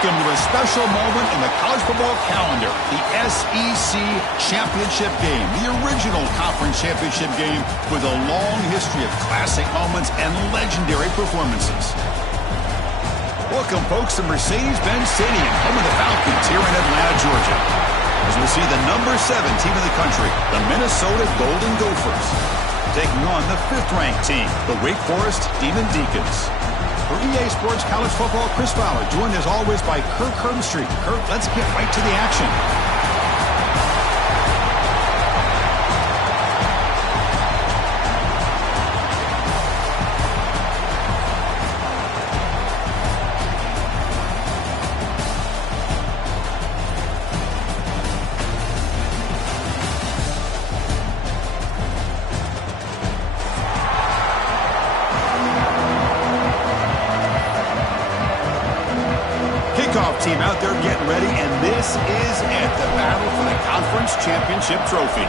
Welcome to a special moment in the college football calendar, the SEC Championship game, the original conference championship game with a long history of classic moments and legendary performances. Welcome, folks, to Mercedes-Benz Stadium, home of the Falcons here in Atlanta, Georgia. As we'll see the number 7 team in the country, the Minnesota Golden Gophers, taking on the 5th-ranked team, the Wake Forest Demon Deacons. For EA Sports College Football, Chris Fowler, joined as always by Kirk Herbstreit. Kirk, let's get right to the action. Team out there getting ready, and this is it, the battle for the conference championship trophy.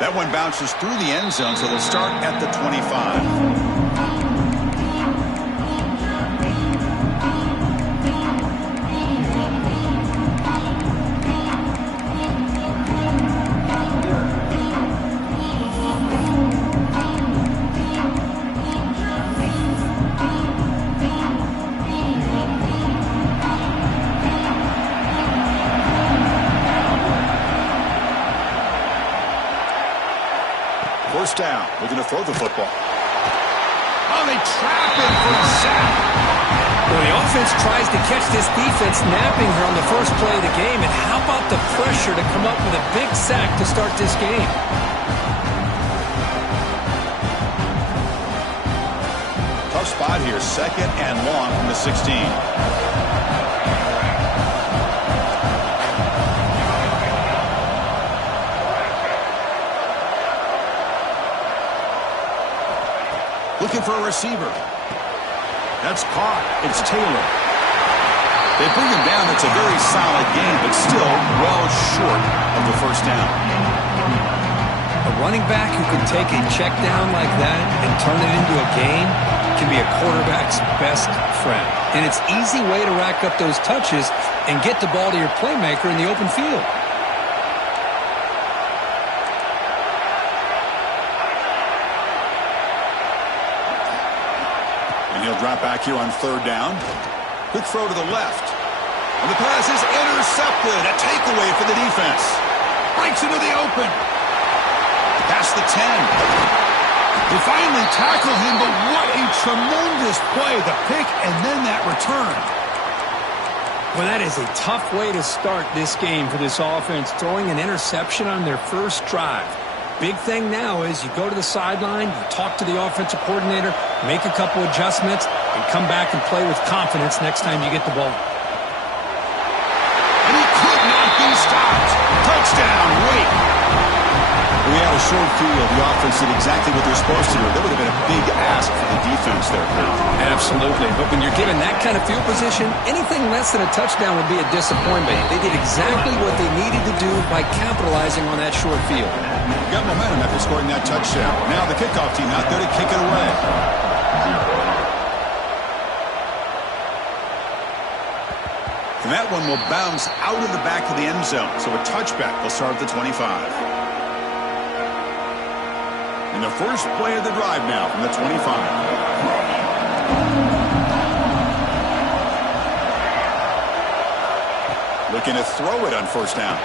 That one bounces through the end zone, so they'll start at the 25. First down, looking to throw the football. Oh, they trap him for a sack. Well, the offense tries to catch this defense napping here on the first play of the game, and how about the pressure to come up with a big sack to start this game? Tough spot here, 2nd and long from the 16. Looking for a receiver. That's caught. It's Taylor. They bring him down. It's a very solid game, but still well short of the first down. A running back who can take a check down like that and turn it into a game can be a quarterback's best friend. And it's an easy way to rack up those touches and get the ball to your playmaker in the open field. He'll drop back here on 3rd down. Quick throw to the left. And the pass is intercepted. A takeaway for the defense. Breaks into the open. Past the 10. They finally tackle him, but what a tremendous play. The pick and then that return. Well, that is a tough way to start this game for this offense, throwing an interception on their first drive. Big thing now is you go to the sideline, you talk to the offensive coordinator, make a couple adjustments, and come back and play with confidence next time you get the ball. And he could not be stopped. Touchdown, Wake. We had a short field. The offense did exactly what they're supposed to do. That would have been a big ask for the defense there. Absolutely. But when you're given that kind of field position, anything less than a touchdown would be a disappointment. They did exactly what they needed to do by capitalizing on that short field. Got momentum after scoring that touchdown. Now the kickoff team out there to kick it away. And that one will bounce out of the back of the end zone. So a touchback will start at the 25. And the first play of the drive now from the 25. Looking to throw it on 1st down.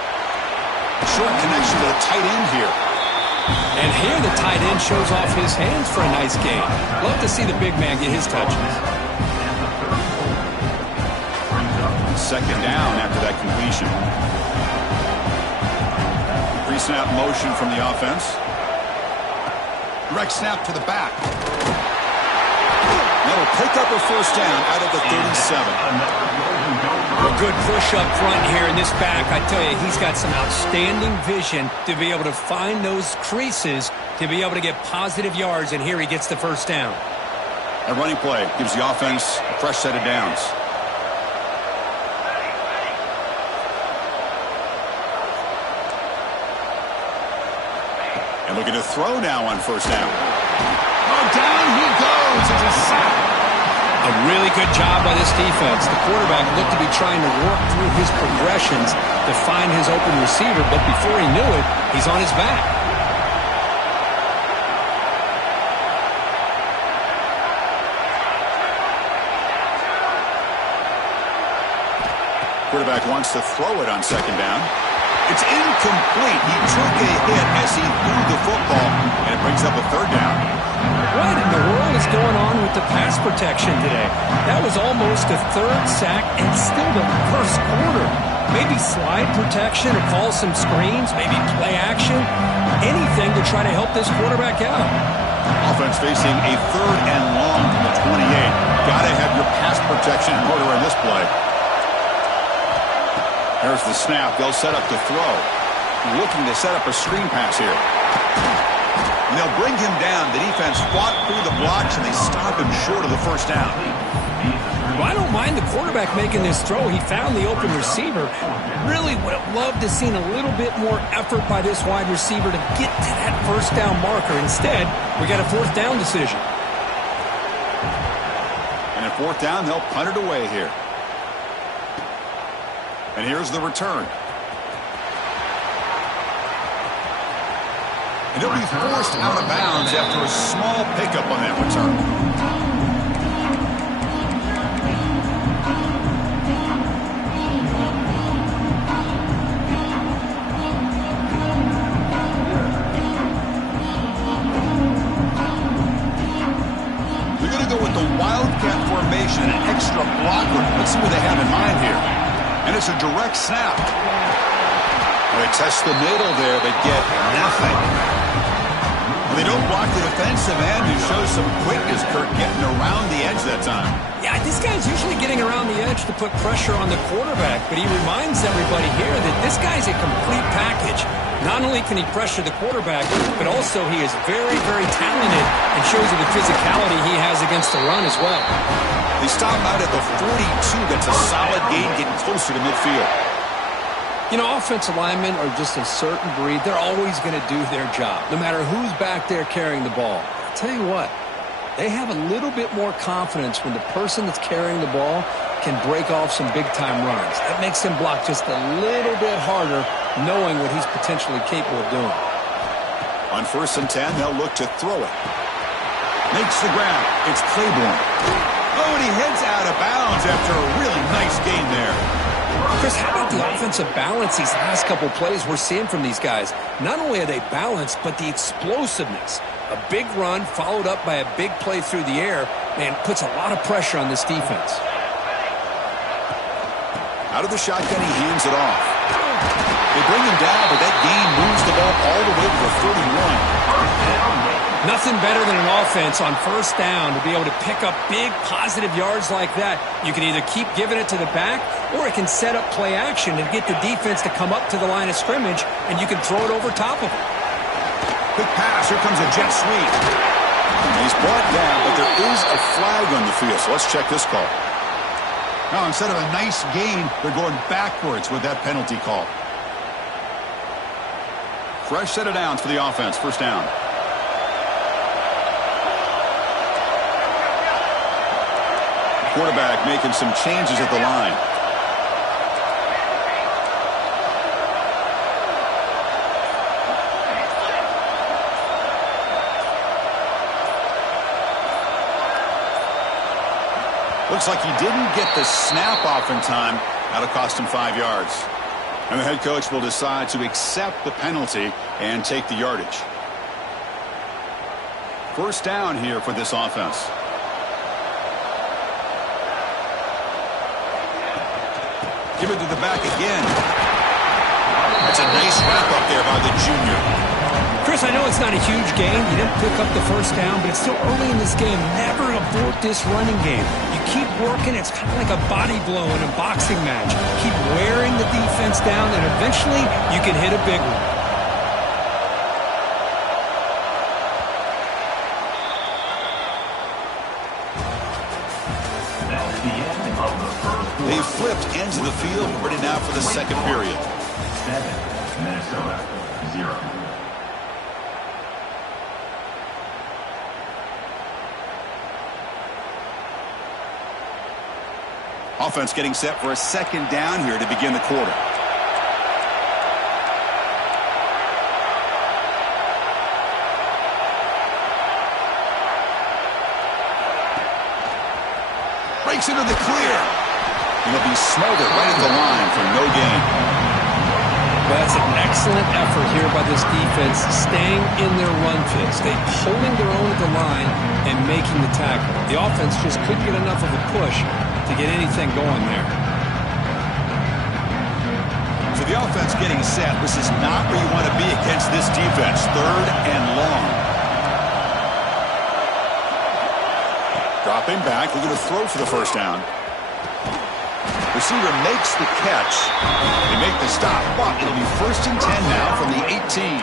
Short connection to the tight end here. And here the tight end shows off his hands for a nice gain. Love to see the big man get his touches. 2nd down after that completion. Pre-snap motion from the offense. Direct snap to the back. That'll pick up a 1st down out of the 37. A good push up front here in this back. I tell you, he's got some outstanding vision to be able to find those creases to be able to get positive yards, and here he gets the 1st down. A running play gives the offense a fresh set of downs. And looking to throw now on 1st down. Oh, down he goes. throws is a sack. A really good job by this defense. The quarterback looked to be trying to work through his progressions to find his open receiver, but before he knew it, he's on his back. Quarterback wants to throw it on second down. It's incomplete. He took a hit as he threw the football, and it brings up a third down. What in the world is going on with the pass protection today? That was almost a third sack and still the first quarter. Maybe slide protection or call some screens, maybe play action, anything to try to help this quarterback out. Offense facing a third and long from the 28. Got to have your pass protection in order in this play. There's the snap. They'll set up to throw. Looking to set up a screen pass here. And they'll bring him down. The defense fought through the blocks, and they stop him short of the first down. Well, I don't mind the quarterback making this throw. He found the open receiver. Really would have loved to have seen a little bit more effort by this wide receiver to get to that first down marker. Instead, we got a fourth down decision. And at fourth down, they'll punt it away here. And here's the return. And he'll be forced out of bounds after a small pickup on that return. They're going to go with the Wildcat formation, an extra blocker. Let's see what they have in mind here. And it's a direct snap. They test the middle there, but get nothing. They don't block the defensive end, who shows some quickness, Kurt, getting around the edge that time. Yeah, this guy's usually getting around the edge to put pressure on the quarterback, but he reminds everybody here that this guy's a complete package. Not only can he pressure the quarterback, but also he is very, very talented and shows you the physicality he has against the run as well. They stop out at the 42. That's a solid gain, getting closer to midfield. You know, offensive linemen are just a certain breed. They're always going to do their job, no matter who's back there carrying the ball. I'll tell you what, they have a little bit more confidence when the person that's carrying the ball can break off some big-time runs. That makes them block just a little bit harder, knowing what he's potentially capable of doing. On 1st and 10, they'll look to throw it. Makes the grab. It's Claiborne. Oh, and he heads out of bounds after a really nice gain there. Chris, how about the offensive balance these last couple plays we're seeing from these guys? Not only are they balanced, but the explosiveness. A big run followed up by a big play through the air, man, puts a lot of pressure on this defense. Out of the shotgun, he hands it off. They bring him down, but that gain moves the ball all the way to the 31. Nothing better than an offense on 1st down to be able to pick up big positive yards like that. You can either keep giving it to the back, or it can set up play action and get the defense to come up to the line of scrimmage, and you can throw it over top of it. Quick pass. Here comes a jet sweep. He's brought down, but there is a flag on the field, so let's check this call. Now, instead of a nice gain, they're going backwards with that penalty call. Fresh set of downs for the offense. 1st down. Quarterback making some changes at the line. Looks like he didn't get the snap off in time. That'll cost him 5 yards. And the head coach will decide to accept the penalty and take the yardage. 1st down here for this offense. Give it to the back again. That's a nice wrap-up there by the junior. Chris, I know it's not a huge gain. You didn't pick up the 1st down, but it's still early in this game. Never abort this running game. You keep working. It's kind of like a body blow in a boxing match. Keep wearing the defense down, and eventually you can hit a big one. They flipped ends of the field, ready now for the second period. 7, Minnesota, 0. Offense getting set for a second down here to begin the quarter. Breaks into the clear. And he'll be smothered right at the line for no gain. That's an excellent effort here by this defense, staying in their run fits. They're holding their own at the line and making the tackle. The offense just couldn't get enough of a push to get anything going there. So the offense getting set. This is not where you want to be against this defense. 3rd and long. Dropping back, looking to throw for the first down. Receiver makes the catch. They make the stop, but it'll be 1st and 10 now from the 18.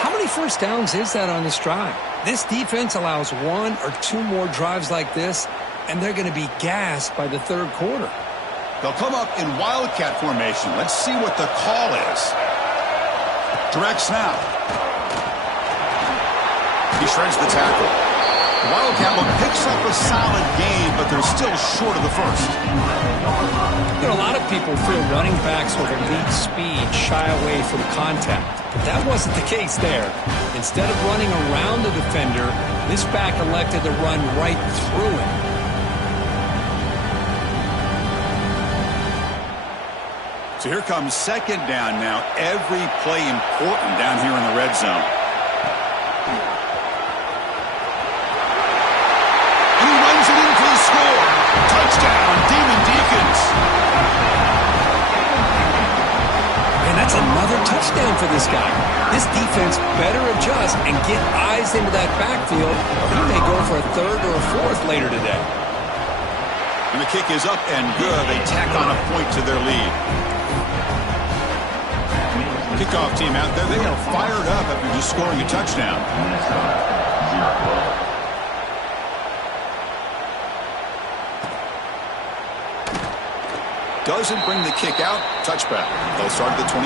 How many first downs is that on this drive? This defense allows 1 or 2 more drives like this, and they're going to be gassed by the 3rd quarter. They'll come up in wildcat formation. Let's see what the call is. Direct snap. He shreds the tackle. The Wildcat one picks up a solid gain, but they're still short of the first. You know, a lot of people feel running backs with elite speed shy away from contact. But that wasn't the case there. Instead of running around the defender, this back elected to run right through him. So here comes 2nd down now. Every play important down here in the red zone. Touchdown, Demon Deacons. And that's another touchdown for this guy. This defense better adjust and get eyes into that backfield, or he may go for a 3rd or a 4th later today. And the kick is up and good. They tack on a point to their lead. Kickoff team out there, they are fired up after just scoring a touchdown. Doesn't bring the kick out. Touchback. They'll start at the 25.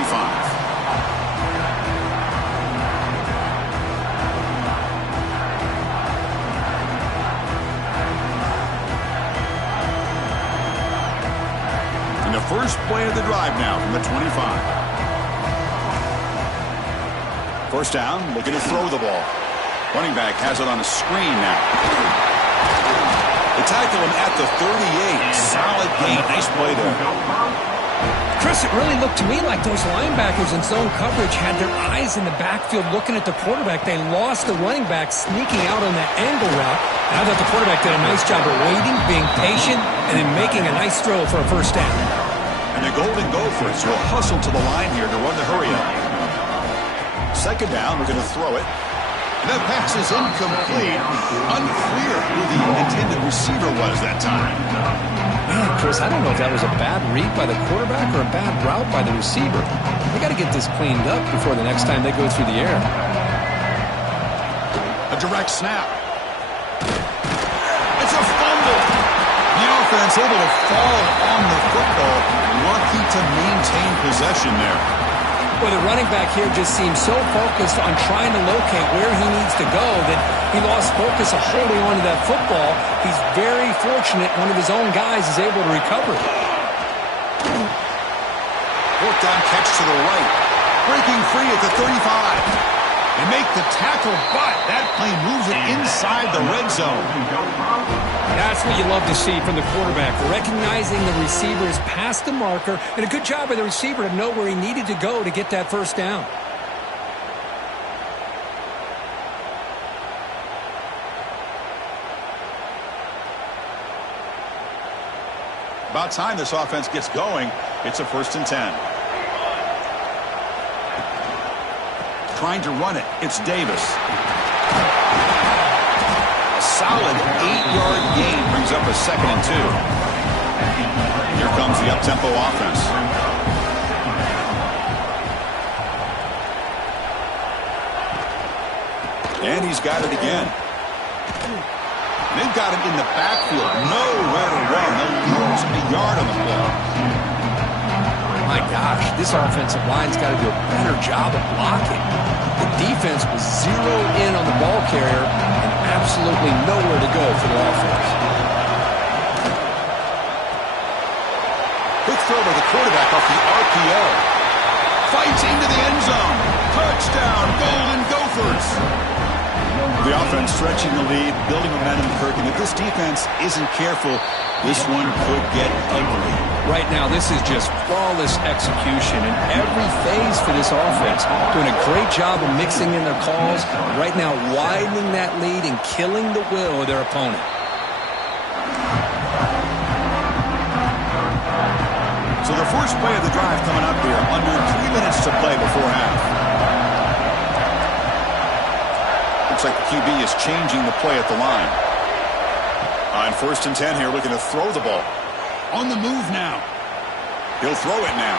And the first play of the drive now from the 25. First down, looking to throw the ball. Running back has it on a screen now. They tackle him at the 38. Solid gain. Nice play there. Chris, it really looked to me like those linebackers in zone coverage had their eyes in the backfield looking at the quarterback. They lost the running back sneaking out on that angle route. And I thought the quarterback did a nice job of waiting, being patient, and then making a nice throw for a first down. And the Golden Gophers will hustle to the line here to run the hurry up. 2nd down, we're going to throw it. And that pass is incomplete. Unclear who the intended receiver was that time. Man, Chris, I don't know if that was a bad read by the quarterback or a bad route by the receiver. They got to get this cleaned up before the next time they go through the air. A direct snap. It's a fumble. The offense able to fall on the football. Lucky to maintain possession there. Well, the running back here just seems so focused on trying to locate where he needs to go that he lost focus of holding on to that football. He's very fortunate one of his own guys is able to recover it. Fourth down catch to the right. Breaking free at the 35. They make the tackle, but that play moves it inside the red zone. That's what you love to see from the quarterback, recognizing the receiver is past the marker, and a good job by the receiver to know where he needed to go to get that first down. About time this offense gets going. It's a 1st and 10. Trying to run it. It's Davis. A solid 8-yard gain brings up a 2nd and 2. Here comes the up-tempo offense. And he's got it again. They've got him in the backfield. Nowhere to run. They'll lose a yard on the play. My gosh, this offensive line's got to do a better job of blocking. The defense was zeroed in on the ball carrier and absolutely nowhere to go for the offense. by the quarterback off the RPO. Fights into the end zone. Touchdown, Golden Gophers. The offense stretching the lead, building momentum, Kirk. And if this defense isn't careful, this one could get ugly. Right now, this is just flawless execution in every phase for this offense. Doing a great job of mixing in their calls. Right now, widening that lead and killing the will of their opponent. So the first play of the drive coming up here. Under 3 minutes to play before half. Looks like the QB is changing the play at the line. On 1st and 10 here, looking to throw the ball. On the move now. He'll throw it now.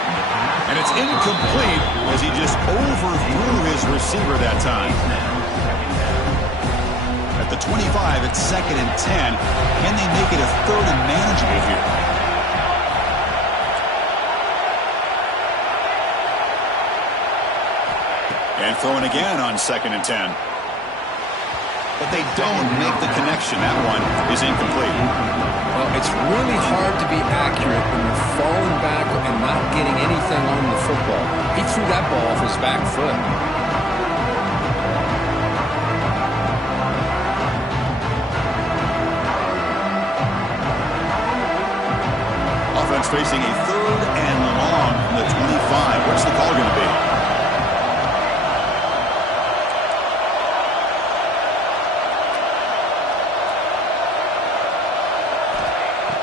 And it's incomplete as he just overthrew his receiver that time. At the 25, it's 2nd and 10. Can they make it a 3rd and manageable here? And throwing again on 2nd and 10. But they don't make the connection. That one is incomplete. Well, it's really hard to be accurate when you're falling back and not getting anything on the football. He threw that ball off his back foot. Offense facing a 3rd and long from the 25. What's the call going to be?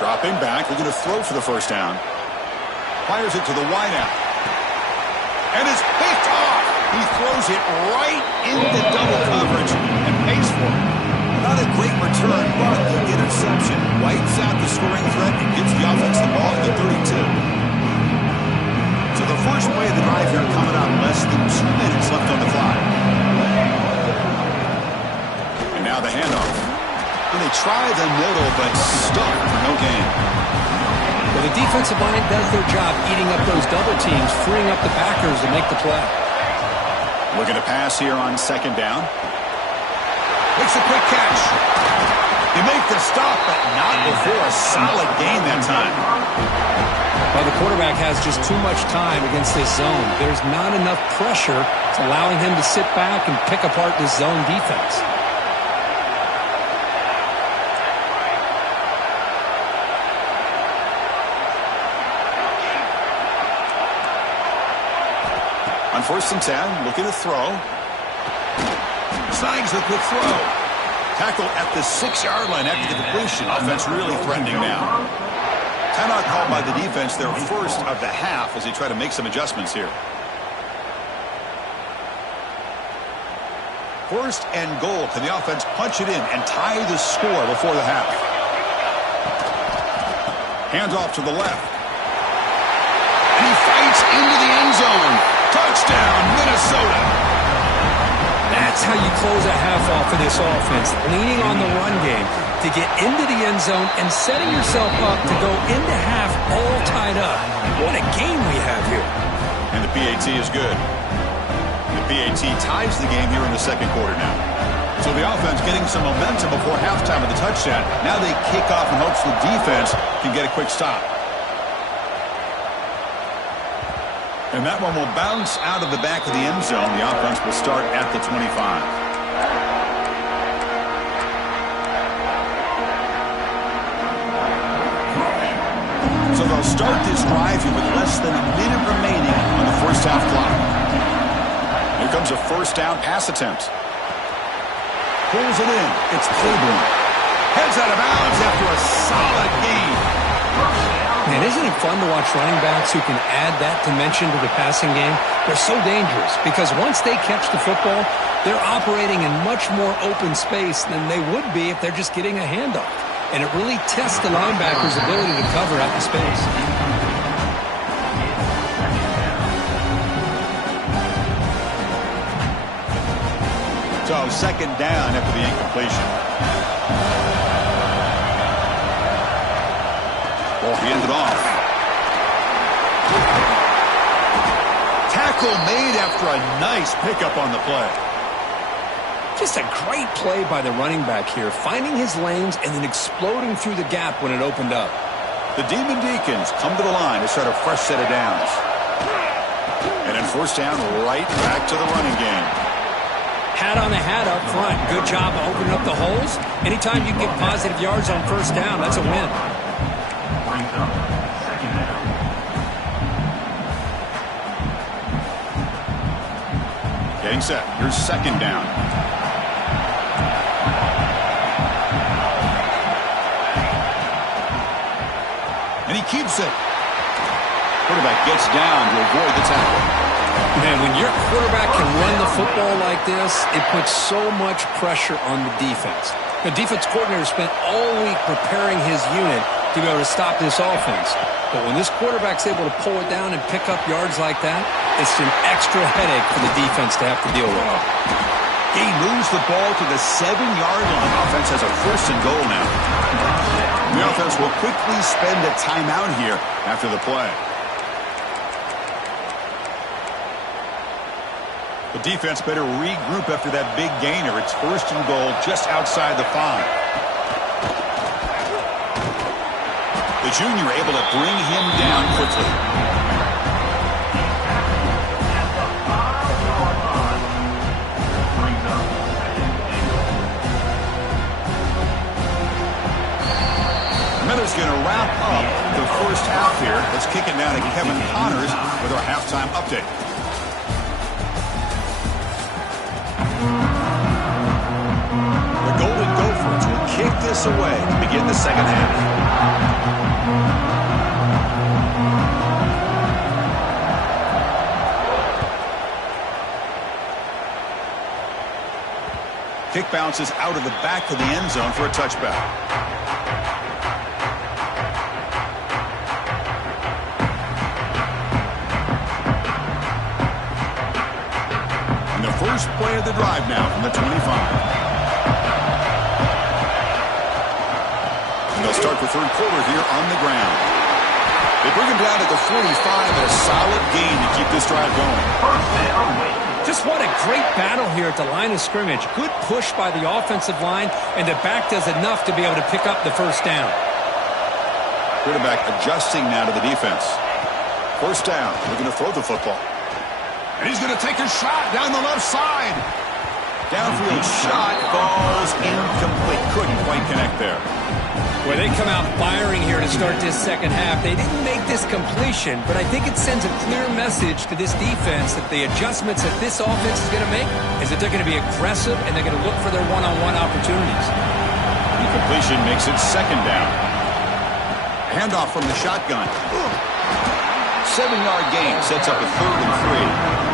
Dropping back, looking to throw for the first down. Fires it to the wideout. And it's picked off. He throws it right into double coverage and pays for it. Not a great return, but the interception wipes out the scoring threat and gives the offense the ball at the 32. So the first play of the drive here coming up, less than 2 minutes left on the clock. And now the handoff. And they try the middle, but stuck for no gain. Well, the defensive line does their job eating up those double teams, freeing up the backers to make the play. Looking to pass here on 2nd down. Makes a quick catch. They make the stop, but not before a solid gain that time. Well, the quarterback has just too much time against this zone. There's not enough pressure to allowing him to sit back and pick apart this zone defense. On 1st and 10, looking to throw. Snags the quick throw. Tackle at the 6-yard line after the completion. Offense really threatening now. Timeout called by the defense, their first of the half, as they try to make some adjustments here. 1st and goal. Can the offense punch it in and tie the score before the half? Hands off to the left. And he fights into the end zone. Touchdown, Minnesota. That's how you close a half off of this offense, leaning on the run game to get into the end zone and setting yourself up to go into half all tied up. What a game we have here. And the PAT is good. The PAT ties the game here in the 2nd quarter now. So the offense getting some momentum before halftime with the touchdown. Now they kick off in hopes the defense can get a quick stop. And that one will bounce out of the back of the end zone. The offense will start at the 25. So they'll start this drive here with less than a minute remaining on the first half clock. Here comes a 1st down pass attempt. Pulls it in. It's Claiborne. Heads out of bounds after a solid gain. Man, isn't it fun to watch running backs who can add that dimension to the passing game? They're so dangerous because once they catch the football, they're operating in much more open space than they would be if they're just getting a handoff. And it really tests the linebacker's ability to cover out the space. So 2nd down after the incompletion. Well, he ended off. Tackle made after a nice pickup on the play. Just a great play by the running back here, finding his lanes and then exploding through the gap when it opened up. The Demon Deacons come to the line to start a fresh set of downs. And then first down, right back to the running game. Hat on the hat up front. Good job opening up the holes. Anytime you get positive yards on first down, that's a win. Brings up second down. Getting set. Here's second down. And he keeps it. Quarterback gets down to avoid the tackle. Man, when your quarterback can run the football like this, it puts so much pressure on the defense. The defense coordinator spent all week preparing his unit to be able to stop this offense. But when this quarterback's able to pull it down and pick up yards like that, it's an extra headache for the defense to have to deal with. He moves the ball to the 7-yard line. Offense has a first and goal now. The offense will quickly spend a timeout here after the play. The defense better regroup after that big gainer. It's first and goal just outside the 5. The junior able to bring him down quickly. Miller's going to wrap up the first half here. Let's kick it now to Kevin Connors with our halftime update. The Golden Gophers will kick this away to begin the second half. Kick bounces out of the back of the end zone for a touchback. And the first play of the drive now from the 25. They'll start the third quarter here on the ground. They bring him down to the 45 and a solid gain to keep this drive going. Just what a great battle here at the line of scrimmage. Good push by the offensive line, and the back does enough to be able to pick up the first down. Quarterback adjusting now to the defense. First down, looking to throw the football. And he's going to take a shot down the left side. Downfield shot falls incomplete. Couldn't quite connect there. Well, they come out firing here to start this second half. They didn't make this completion, but I think it sends a clear message to this defense that the adjustments that this offense is going to make is that they're going to be aggressive and they're going to look for their one-on-one opportunities. The completion makes it second down. Handoff from the shotgun. 7-yard gain sets up a 3rd and 3.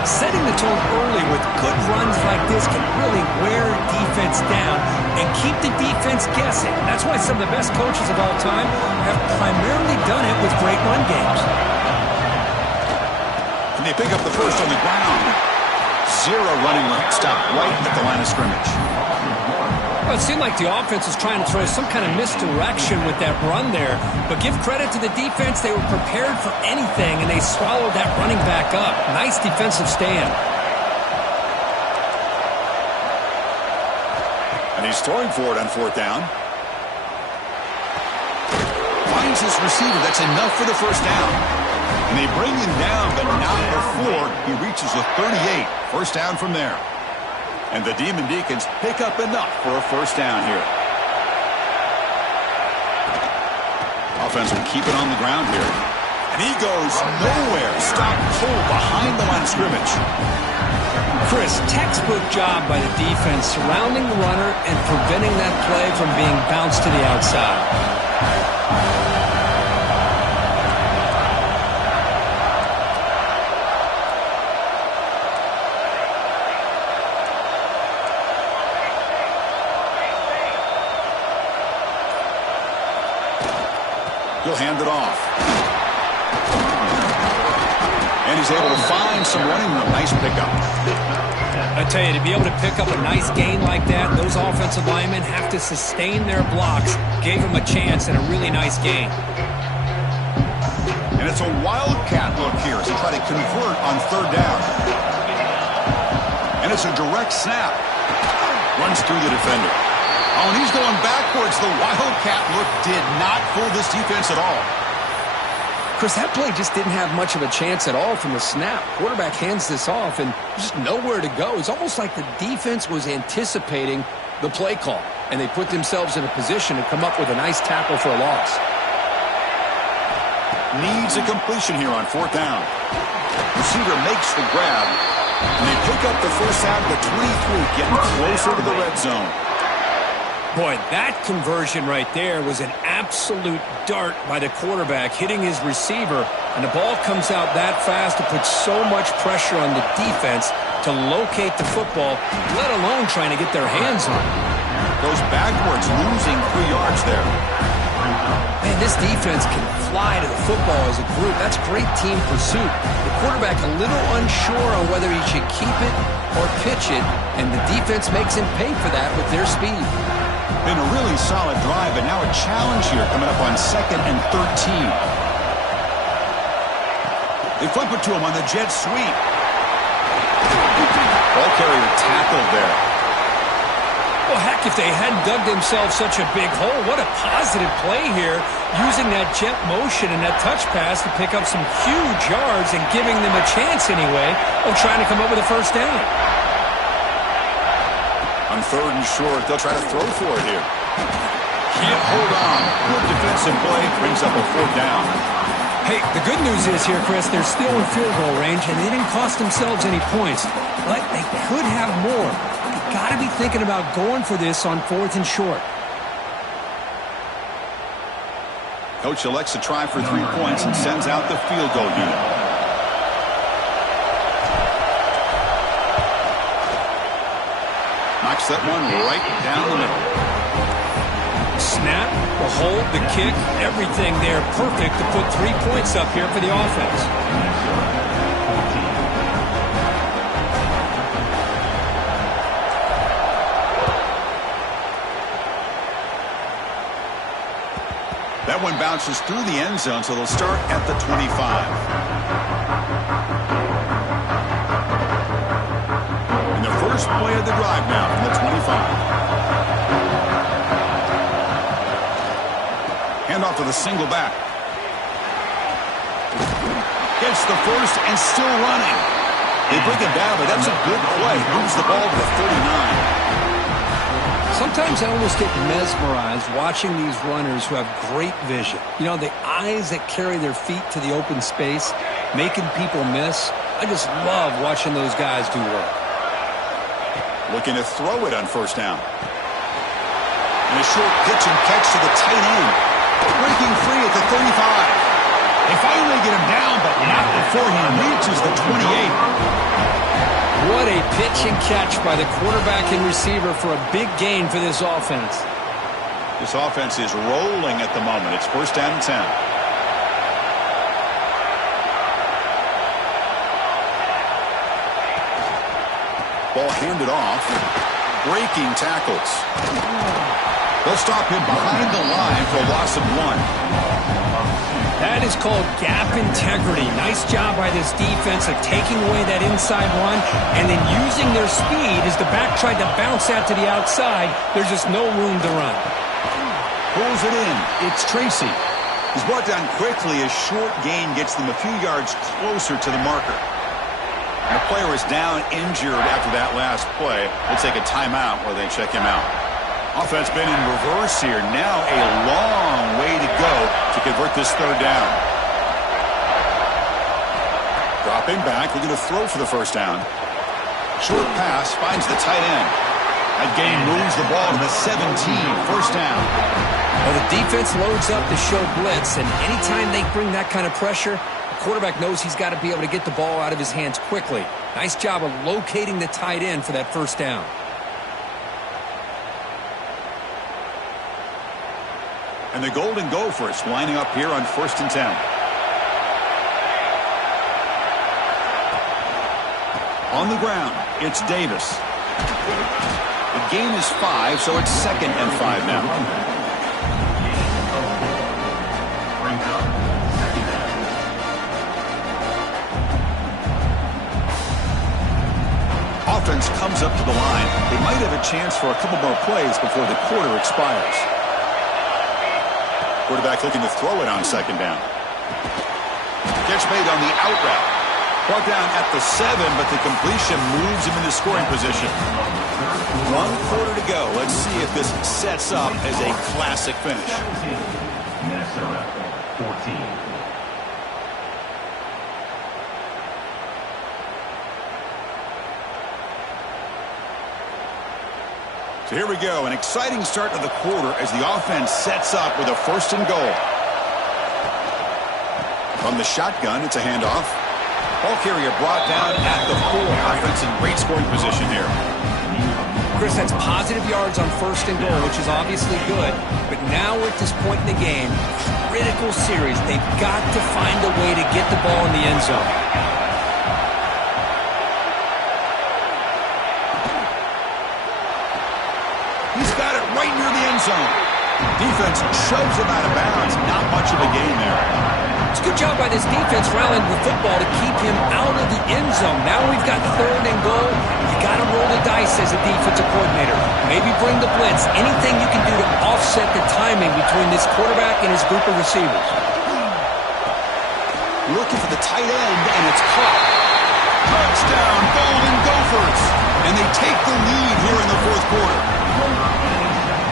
Setting the tone early with good runs like this can really wear defense down and keep the defense guessing. That's why some of the best coaches of all time have primarily done it with great run games. And they pick up the first on the ground. 0 running room. Stop right at the line of scrimmage. Well, it seemed like the offense was trying to throw some kind of misdirection with that run there. But give credit to the defense. They were prepared for anything, and they swallowed that running back up. Nice defensive stand. And he's throwing for it on 4th down. Finds his receiver. That's enough for the first down. And they bring him down, but not before he reaches the 38. First down from there. And the Demon Deacons pick up enough for a first down here. Offense will keep it on the ground here. And he goes nowhere. Stop cold behind the line of scrimmage. Chris, textbook job by the defense surrounding the runner and preventing that play from being bounced to the outside. He'll hand it off. And he's able to find some running room. Nice pickup. I tell you, to be able to pick up a nice gain like that, those offensive linemen have to sustain their blocks. Gave him a chance and a really nice gain. And it's a wildcat look here as they try to convert on 3rd down. And it's a direct snap. Runs through the defender. Oh, and he's going backwards. The Wildcat look did not fool this defense at all. Chris, that play just didn't have much of a chance at all from the snap. Quarterback hands this off, and just nowhere to go. It's almost like the defense was anticipating the play call, and they put themselves in a position to come up with a nice tackle for a loss. Needs a completion here on 4th down. Receiver makes the grab, and they pick up the first out of the 23, getting closer to the red zone. Boy, that conversion right there was an absolute dart by the quarterback, hitting his receiver, and the ball comes out that fast to put so much pressure on the defense to locate the football, let alone trying to get their hands on it. Goes backwards, losing 3 yards there. Man, this defense can fly to the football as a group. That's great team pursuit. The quarterback a little unsure on whether he should keep it or pitch it, and the defense makes him pay for that with their speed. Been a really solid drive, but now a challenge here coming up on 2nd and 13. They flip it to him on the jet sweep. Ball carrier tackled there. Well, heck, if they hadn't dug themselves such a big hole, what a positive play here, using that jet motion and that touch pass to pick up some huge yards and giving them a chance anyway of trying to come up with a first down. On 3rd and short, they'll try to throw for it here. Can't hold on. Good defensive play brings up a 4th down. Hey, the good news is here, Chris, they're still in field goal range, and they didn't cost themselves any points. But they could have more. You've got to be thinking about going for this on 4th and short. Coach elects to try for 3 points and sends out the field goal unit. Knocks that one right down the middle. Snap, the hold, the kick, everything there perfect to put 3 points up here for the offense. That one bounces through the end zone, so they'll start at the 25. And the first play of the drive now from the 25. Handoff to the single back. Gets the first and still running. They bring it down, but that's a good play. Moves the ball to the 39. Sometimes I almost get mesmerized watching these runners who have great vision. You know, the eyes that carry their feet to the open space, making people miss. I just love watching those guys do work. Looking to throw it on 1st down. And a short pitch and catch to the tight end. Breaking free at the 35. They finally get him down, but not before he reaches the 28. What a pitch and catch by the quarterback and receiver for a big gain for this offense. This offense is rolling at the moment. It's 1st down and 10. Ball handed off. Breaking tackles. They'll stop him behind the line for a loss of 1. That is called gap integrity. Nice job by this defense of taking away that inside run and then using their speed as the back tried to bounce out to the outside. There's just no room to run. Pulls it in. It's Tracy. He's brought down quickly. A short gain gets them a few yards closer to the marker. And the player is down injured after that last play. They'll take a timeout where they check him out. Offense been in reverse here. Now a long way to go to convert this 3rd down. Dropping back, looking to throw for the 1st down. Short pass finds the tight end. That gain moves the ball to the 17. 1st down. Well, the defense loads up to show blitz, and anytime they bring that kind of pressure, the quarterback knows he's got to be able to get the ball out of his hands quickly. Nice job of locating the tight end for that 1st down. And the Golden Gophers lining up here on 1st and 10. On the ground, it's Davis. The gain is 5, so it's 2nd and 5 now. Brings up 2nd down. Offense comes up to the line. They might have a a chance for a couple more plays before the quarter expires. Quarterback looking to throw it on second down. Catch made on the out route. Brought down at the 7, but the completion moves him into scoring position. 1 quarter to go. Let's see if this sets up as a classic finish. Minnesota 14. So here we go, an exciting start to the quarter as the offense sets up with a 1st and goal. From the shotgun, it's a handoff. Ball carrier brought down at the 4. Offense in great scoring position here. Chris, that's positive yards on 1st and goal, which is obviously good. But now we're at this point in the game, critical series. They've got to find a way to get the ball in the end zone. He's got it right near the end zone. Defense shoves him out of bounds. Not much of a gain there. It's a good job by this defense rallying the football to keep him out of the end zone. Now we've got 3rd and goal. You got to roll the dice as a defensive coordinator. Maybe bring the blitz. Anything you can do to offset the timing between this quarterback and his group of receivers. Looking for the tight end, and it's caught. Touchdown, Golden Gophers. And they take the lead here in the 4th quarter.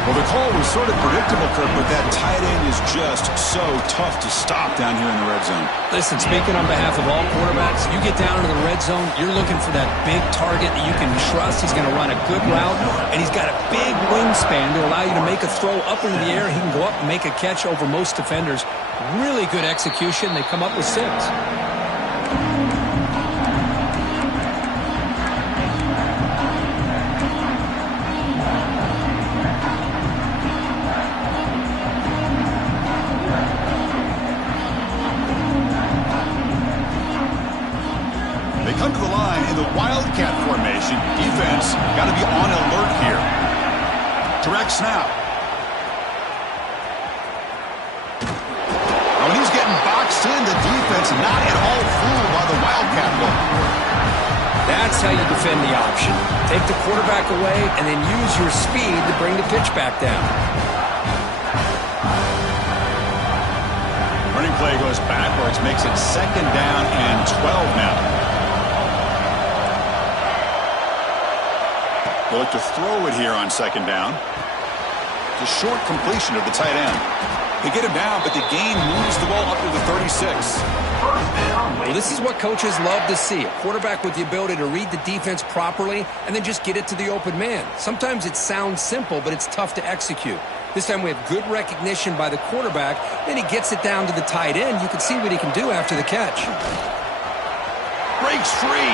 Well, the call was sort of predictable, Kirk, but that tight end is just so tough to stop down here in the red zone. Listen, speaking on behalf of all quarterbacks, you get down to the red zone, you're looking for that big target that you can trust. He's going to run a good route, and he's got a big wingspan to allow you to make a throw up into the air. He can go up and make a catch over most defenders. Really good execution. They come up with 6. Come to the line in the Wildcat formation. Defense got to be on alert here. Direct snap. When he's getting boxed in, the defense not at all fooled by the Wildcat look. That's how you defend the option. Take the quarterback away and then use your speed to bring the pitch back down. Running play goes backwards, makes it 2nd down and 12 now. They'll look to throw it here on 2nd down. The short completion of the tight end. They get him down, but the gain moves the ball up to the 36. Well, this is what coaches love to see. A quarterback with the ability to read the defense properly and then just get it to the open man. Sometimes it sounds simple, but it's tough to execute. This time we have good recognition by the quarterback. Then he gets it down to the tight end. You can see what he can do after the catch. Breaks free.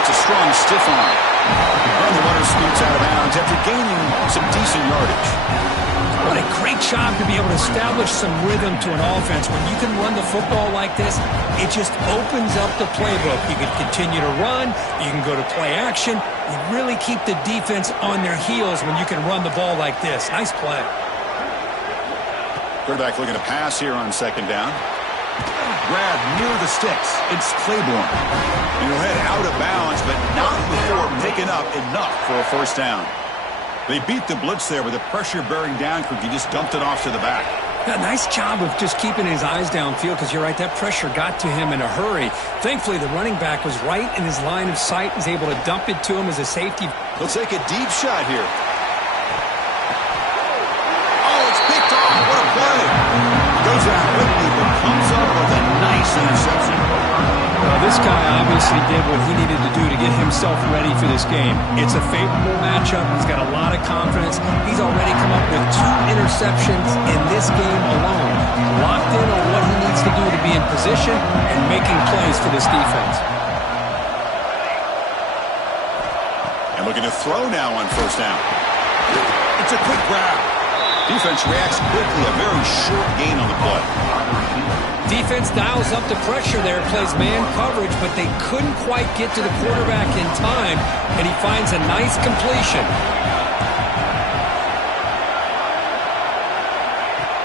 It's a strong stiff arm. And the runner scoots out of bounds after gaining some decent yardage. What a great job to be able to establish some rhythm to an offense. When you can run the football like this, it just opens up the playbook. You can continue to run. You can go to play action. You really keep the defense on their heels when you can run the ball like this. Nice play. Quarterback looking to pass here on 2nd down. Grab near the sticks. It's Claiborne. And he'll head out of bounds, but not before picking up enough for a 1st down. They beat the blitz there with the pressure bearing down. He just dumped it off to the back. Yeah, nice job of just keeping his eyes downfield because you're right, that pressure got to him in a hurry. Thankfully, the running back was right in his line of sight and was able to dump it to him as a safety. He'll take a deep shot here. Oh, it's picked off. What a play. Goes out quickly, but comes up with a nice interception. Well, this guy obviously did what he needed to do to get himself ready for this game. It's a favorable matchup. He's got a lot of confidence. He's already come up with 2 interceptions in this game alone. Locked in on what he needs to do to be in position and making plays for this defense. And looking to throw now on 1st down. It's a quick grab. Defense reacts quickly. A very short gain on the play. Defense dials up the pressure there, plays man coverage, but they couldn't quite get to the quarterback in time, and he finds a nice completion.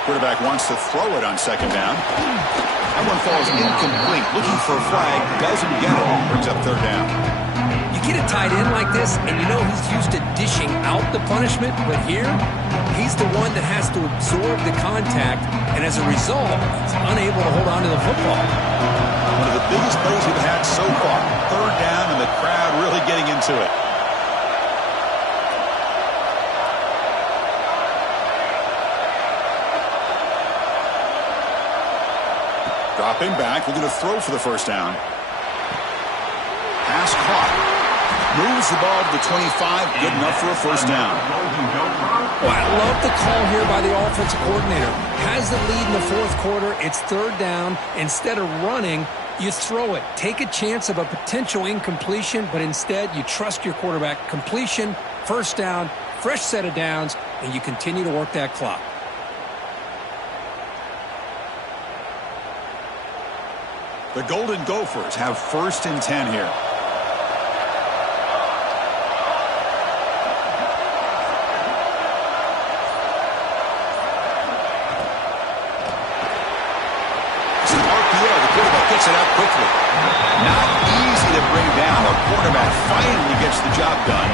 Quarterback wants to throw it on 2nd down. That one falls incomplete. Looking for a flag, doesn't get it. Brings up 3rd down. You You get a tight end like this, and you know he's used to dishing out the punishment, but here, he's the one that has to absorb the contact, and as a result, he's unable to hold on to the football. One of the biggest plays we've had so far. Third down, and the crowd really getting into it. Dropping back, looking to throw for the first down. Pass caught. Moves the ball to the 25, good enough for a first down. Well, I love the call here by the offensive coordinator. Has the lead in the fourth quarter, it's third down. Instead of running, you throw it. Take a chance of a potential incompletion, but instead you trust your quarterback. Completion, first down, fresh set of downs, and you continue to work that clock. The Golden Gophers have first and 10 here. Gets it out quickly. Not easy to bring down. The quarterback finally gets the job done.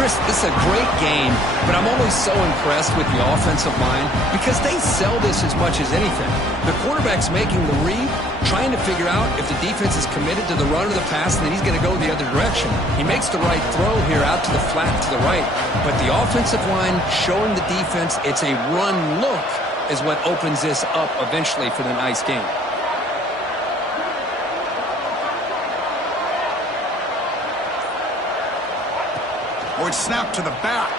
Chris, this is a great game, but I'm always so impressed with the offensive line because they sell this as much as anything. The quarterback's making the read, trying to figure out if the defense is committed to the run or the pass, and then he's going to go the other direction. He makes the right throw here out to the flat to the right, but the offensive line showing the defense it's a run look is what opens this up eventually for the nice game. It's snapped to the back.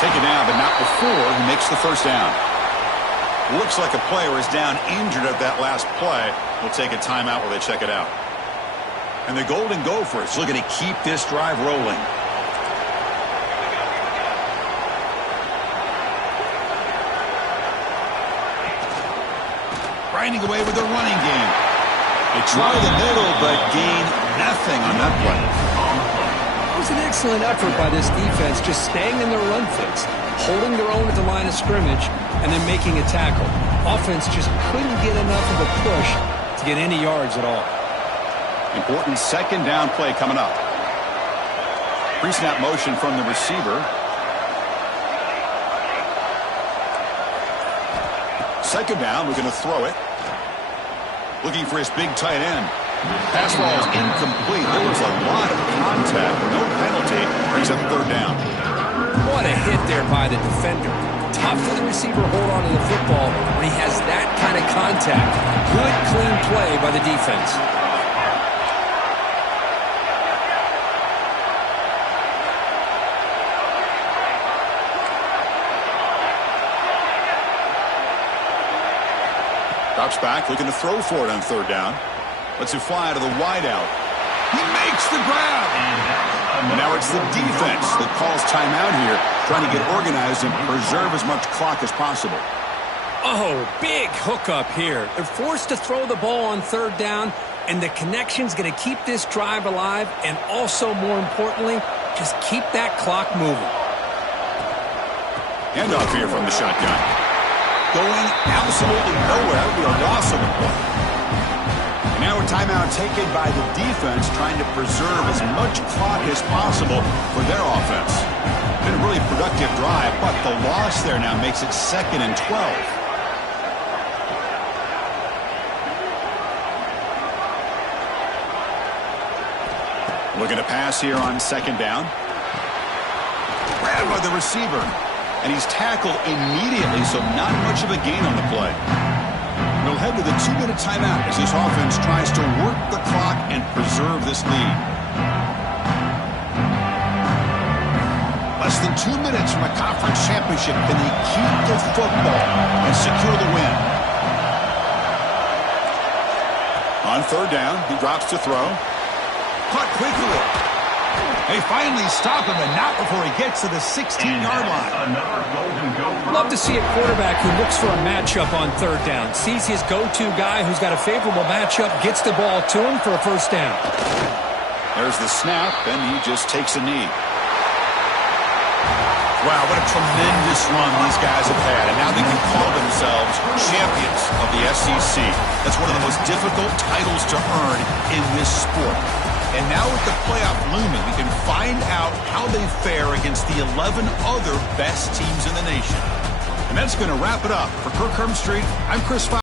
Taken down, but not before he makes the first down. Looks like a player is down injured at that last play. We'll take a timeout while they check it out. And the Golden Gophers looking to keep this drive rolling. Grinding away with the running game. They try the middle, but gain nothing on that play. It was an excellent effort by this defense, just staying in their run fix, holding their own at the line of scrimmage, and then making a tackle. Offense just couldn't get enough of a push to get any yards at all. Important second down play coming up. Pre-snap motion from the receiver. Second down, we're going to throw it. Looking for his big tight end. Pass ball is incomplete. There was a lot of contact. No penalty. Brings up third down. What a hit there by the defender. Tough for the receiver to hold on to the football when he has that kind of contact. Good, clean play by the defense. Drops back, looking to throw for it on third down. Lets it fly to the wideout. He makes the grab. And now it's the defense that calls timeout here, trying to get organized and preserve as much clock as possible. Oh, big hookup here. They're forced to throw the ball on third down, and the connection's going to keep this drive alive, and also, more importantly, just keep that clock moving. Handoff here from the shotgun. Going absolutely nowhere. That would be a loss of the play. And now a timeout taken by the defense, trying to preserve as much clock as possible for their offense. Been a really productive drive, but the loss there now makes it 2nd and 12. Looking to pass here on second down. Grabbed by the receiver. And he's tackled immediately, so not much of a gain on the play. We'll head to the 2-minute timeout as this offense tries to work the clock and preserve this lead. Less than 2 minutes from a conference championship. Can they keep the football and secure the win? On third down, he drops to throw. Caught quickly. They finally stop him, and not before he gets to the 16-yard line. Love to see a quarterback who looks for a matchup on third down. Sees his go-to guy who's got a favorable matchup, gets the ball to him for a first down. There's the snap, and he just takes a knee. Wow, what a tremendous run these guys have had, and now they can call themselves champions of the SEC. That's one of the most difficult titles to earn in this sport. And now with the playoff looming, we can find out how they fare against the 11 other best teams in the nation. And that's going to wrap it up. For Kirk Street, I'm Chris Fox.